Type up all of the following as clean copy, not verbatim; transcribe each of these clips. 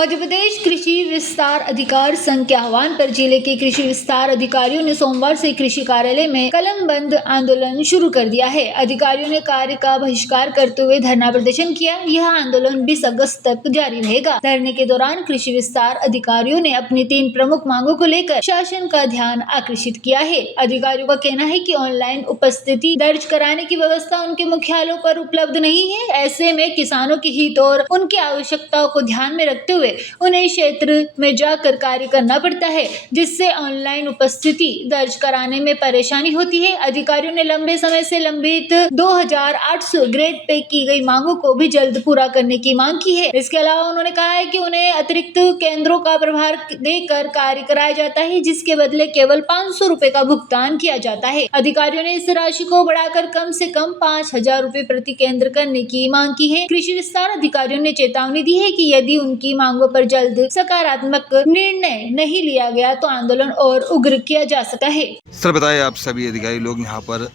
मध्य प्रदेश कृषि विस्तार अधिकार संघ के आह्वान पर जिले के कृषि विस्तार अधिकारियों ने सोमवार से कृषि कार्यालय में कलम बंद आंदोलन शुरू कर दिया है। अधिकारियों ने कार्य का बहिष्कार करते हुए धरना प्रदर्शन किया। यह आंदोलन 20 अगस्त तक जारी रहेगा। धरने के दौरान कृषि विस्तार अधिकारियों ने अपनी 3 प्रमुख मांगों को लेकर शासन का ध्यान आकर्षित किया है। अधिकारियों का कहना है कि ऑनलाइन उपस्थिति दर्ज कराने की व्यवस्था उनके मुख्यालयों पर उपलब्ध नहीं है। ऐसे में किसानों के हित और उनकी आवश्यकताओं को ध्यान में रखते हुए उन्हें क्षेत्र में जाकर कार्य करना पड़ता है, जिससे ऑनलाइन उपस्थिति दर्ज कराने में परेशानी होती है। अधिकारियों ने लंबे समय से लंबित 2800 ग्रेड पे की गई मांगों को भी जल्द पूरा करने की मांग की है। इसके अलावा उन्होंने कहा है कि उन्हें अतिरिक्त केंद्रों का प्रभार देकर कार्य कराया जाता है, जिसके बदले केवल 500 रुपए का भुगतान किया जाता है। अधिकारियों ने इस राशि को बढ़ाकर कम से कम 5000 रुपए प्रति केंद्र करने की मांग की है। कृषि विस्तार अधिकारियों ने चेतावनी दी है कि यदि उनकी मांगों पर जल्द सकारात्मक निर्णय नहीं लिया गया तो आंदोलन और उग्र किया जा सकता है। सर बताइए, आप सभी अधिकारी लोग यहाँ पर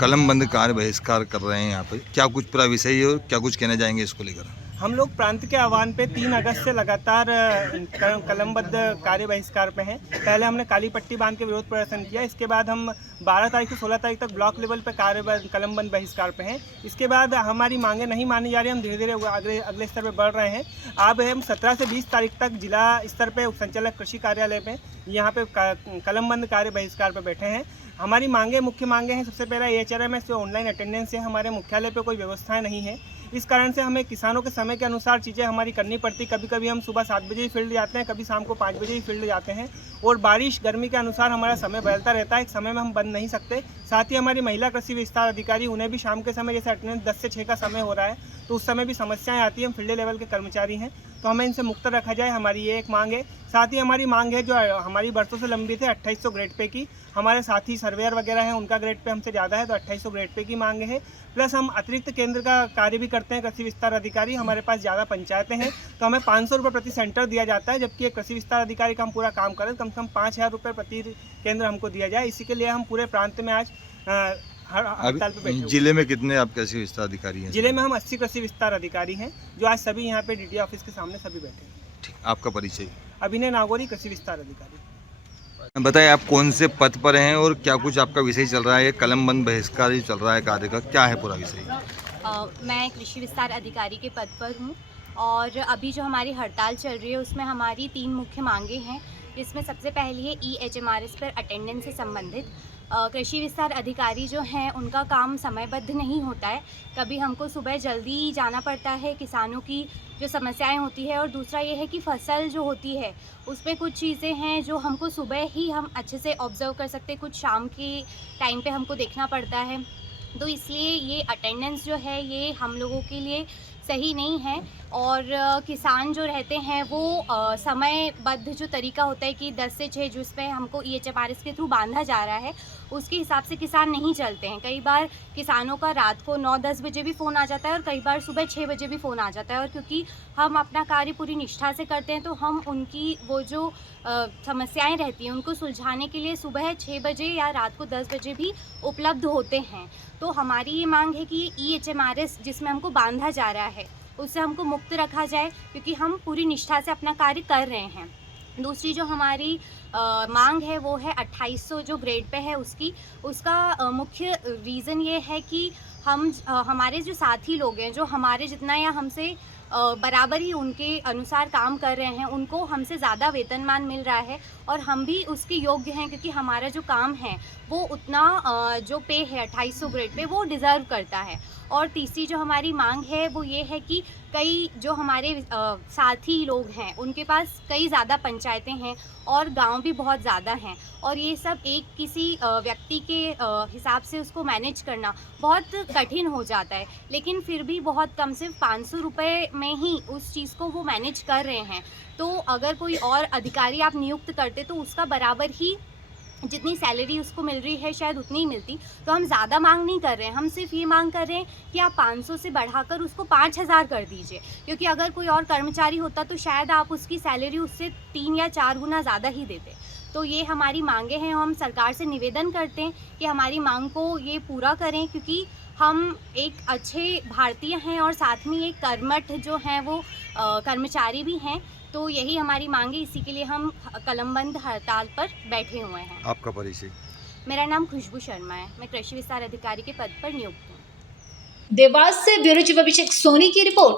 कलम बंद कार्य बहिष्कार कर रहे हैं, यहाँ पर क्या कुछ पूरा विषय है और क्या कुछ कहना चाहेंगे इसको लेकर? हम लोग प्रांत के आह्वान पे 3 अगस्त से लगातार कलमबद्ध कार्य बहिष्कार पे हैं। पहले हमने काली पट्टी बांध के विरोध प्रदर्शन किया। इसके बाद हम 12 तारीख से 16 तारीख तक ब्लॉक लेवल पे कलमबंद बहिष्कार पे हैं। इसके बाद हमारी मांगें नहीं मानी जा रही, हम धीरे धीरे अगले स्तर पे बढ़ रहे हैं। अब हम 17 से 20 तारीख तक जिला स्तर पे उप संचालक कृषि कार्यालय पे यहाँ पे कलमबंद कार्य बहिष्कार पे बैठे हैं। हमारी मुख्य मांगे हैं। सबसे पहला HRMS जो ऑनलाइन अटेंडेंस है, हमारे मुख्यालय पे कोई व्यवस्थाएं नहीं है। इस कारण से हमें किसानों के समय के अनुसार चीज़ें हमारी करनी पड़ती। कभी कभी हम सुबह 7 बजे ही फील्ड जाते हैं, कभी शाम को 5 बजे ही फील्ड जाते हैं और बारिश गर्मी के अनुसार हमारा समय बदलता रहता है। एक समय में हम बंद नहीं सकते। साथ ही हमारी महिला कृषि विस्तार अधिकारी, उन्हें भी शाम के समय जैसे अटेंडेंस 10 से 6 का समय हो रहा है तो उस समय भी समस्याएं आती हैं। हम फील्ड लेवल के कर्मचारी हैं तो हमें इनसे मुक्त रखा जाए, हमारी ये एक मांग है। साथ ही हमारी मांग है जो हमारी बरसों से लंबी थे 2800 ग्रेड पे की। हमारे साथी सर्वेयर वगैरह हैं, उनका ग्रेड पे हमसे ज़्यादा है तो 2800 ग्रेड पे की मांग है। प्लस हम अतिरिक्त केंद्र का कार्य भी करते हैं कृषि विस्तार अधिकारी। हमारे पास ज़्यादा पंचायतें हैं तो हमें 500 रुपये प्रति सेंटर दिया जाता है, जबकि एक कृषि विस्तार अधिकारी का हम पूरा काम करें कम से कम 5000 रुपये प्रति केंद्र हमको दिया जाए। इसी के लिए हम पूरे प्रांत में आज हड़ताल पे बैठे। जिले में कितने आप कृषि विस्तार अधिकारी हैं? जिले में हम 80 कृषि विस्तार अधिकारी हैं जो आज सभी यहाँ पे DDO ऑफिस के सामने सभी बैठे हैं। ठीक, आपका परिचय? अभिनय नागौरी, कृषि विस्तार अधिकारी। बताइए, आप कौन से पद पर हैं और क्या कुछ आपका विषय चल रहा है? कलम बंद बहिष्कार जो चल रहा है कार्य का, क्या है पूरा विषय? मैं कृषि विस्तार अधिकारी के पद पर हूँ और अभी जो हमारी हड़ताल चल रही है उसमें हमारी 3 मुख्य मांगे हैं। इसमें सबसे पहली है EHMRS पर अटेंडेंस से संबंधित। कृषि विस्तार अधिकारी जो हैं उनका काम समयबद्ध नहीं होता है। कभी हमको सुबह जल्दी जाना पड़ता है, किसानों की जो समस्याएं होती है, और दूसरा ये है कि फसल जो होती है उसमें कुछ चीज़ें हैं जो हमको सुबह ही हम अच्छे से ऑब्जर्व कर सकते हैं, कुछ शाम के टाइम पे हमको देखना पड़ता है। तो इसलिए ये अटेंडेंस जो है ये हम लोगों के लिए सही नहीं है। और किसान जो रहते हैं वो समयबद्ध जो तरीका होता है कि 10 से 6 जिसमें हमको EHMRS के थ्रू बांधा जा रहा है उसके हिसाब से किसान नहीं चलते हैं। कई बार किसानों का रात को 9-10 बजे भी फ़ोन आ जाता है और कई बार सुबह 6 बजे भी फ़ोन आ जाता है। और क्योंकि हम अपना कार्य पूरी निष्ठा से करते हैं तो हम उनकी वो जो समस्याएं रहती हैं उनको सुलझाने के लिए सुबह 6 बजे या रात को 10 बजे भी उपलब्ध होते हैं। तो हमारी ये मांग है कि EHMRS जिसमें हमको बांधा जा रहा है उससे हमको मुक्त रखा जाए, क्योंकि हम पूरी निष्ठा से अपना कार्य कर रहे हैं। दूसरी जो हमारी मांग है वो है 2800 जो ग्रेड पे है उसका मुख्य रीज़न ये है कि हमारे जो साथी लोग हैं जो हमारे जितना या हमसे बराबर ही उनके अनुसार काम कर रहे हैं, उनको हमसे ज़्यादा वेतनमान मिल रहा है और हम भी उसके योग्य हैं, क्योंकि हमारा जो काम है वो उतना जो पे है 2800 ग्रेड पे वो डिज़र्व करता है। और तीसरी जो हमारी मांग है वो ये है कि कई जो हमारे साथी लोग हैं उनके पास कई ज़्यादा पंचायतें हैं और गांव भी बहुत ज़्यादा हैं और ये सब एक किसी व्यक्ति के हिसाब से उसको मैनेज करना बहुत कठिन हो जाता है। लेकिन फिर भी बहुत कम, सिर्फ 500 रुपये में ही उस चीज़ को वो मैनेज कर रहे हैं। तो अगर कोई और अधिकारी आप नियुक्त करते तो उसका बराबर ही जितनी सैलरी उसको मिल रही है शायद उतनी ही मिलती। तो हम ज़्यादा मांग नहीं कर रहे हैं, हम सिर्फ ये मांग कर रहे हैं कि आप 500 से बढ़ाकर उसको 5000 कर दीजिए, क्योंकि अगर कोई और कर्मचारी होता तो शायद आप उसकी सैलरी उससे 3 या 4 गुना ज़्यादा ही देते। तो ये हमारी मांगे हैं। हम सरकार से निवेदन करते हैं कि हमारी मांग को ये पूरा करें, क्योंकि हम एक अच्छे भारतीय हैं और साथ में एक कर्मठ जो हैं वो कर्मचारी भी हैं, तो यही हमारी मांग है। इसी के लिए हम कलमबंद हड़ताल पर बैठे हुए हैं। आपका परिचय? मेरा नाम खुशबू शर्मा है, मैं कृषि विस्तार अधिकारी के पद पर नियुक्त हूँ। देवास से ब्यूरो चीफ अभिषेक सोनी की रिपोर्ट।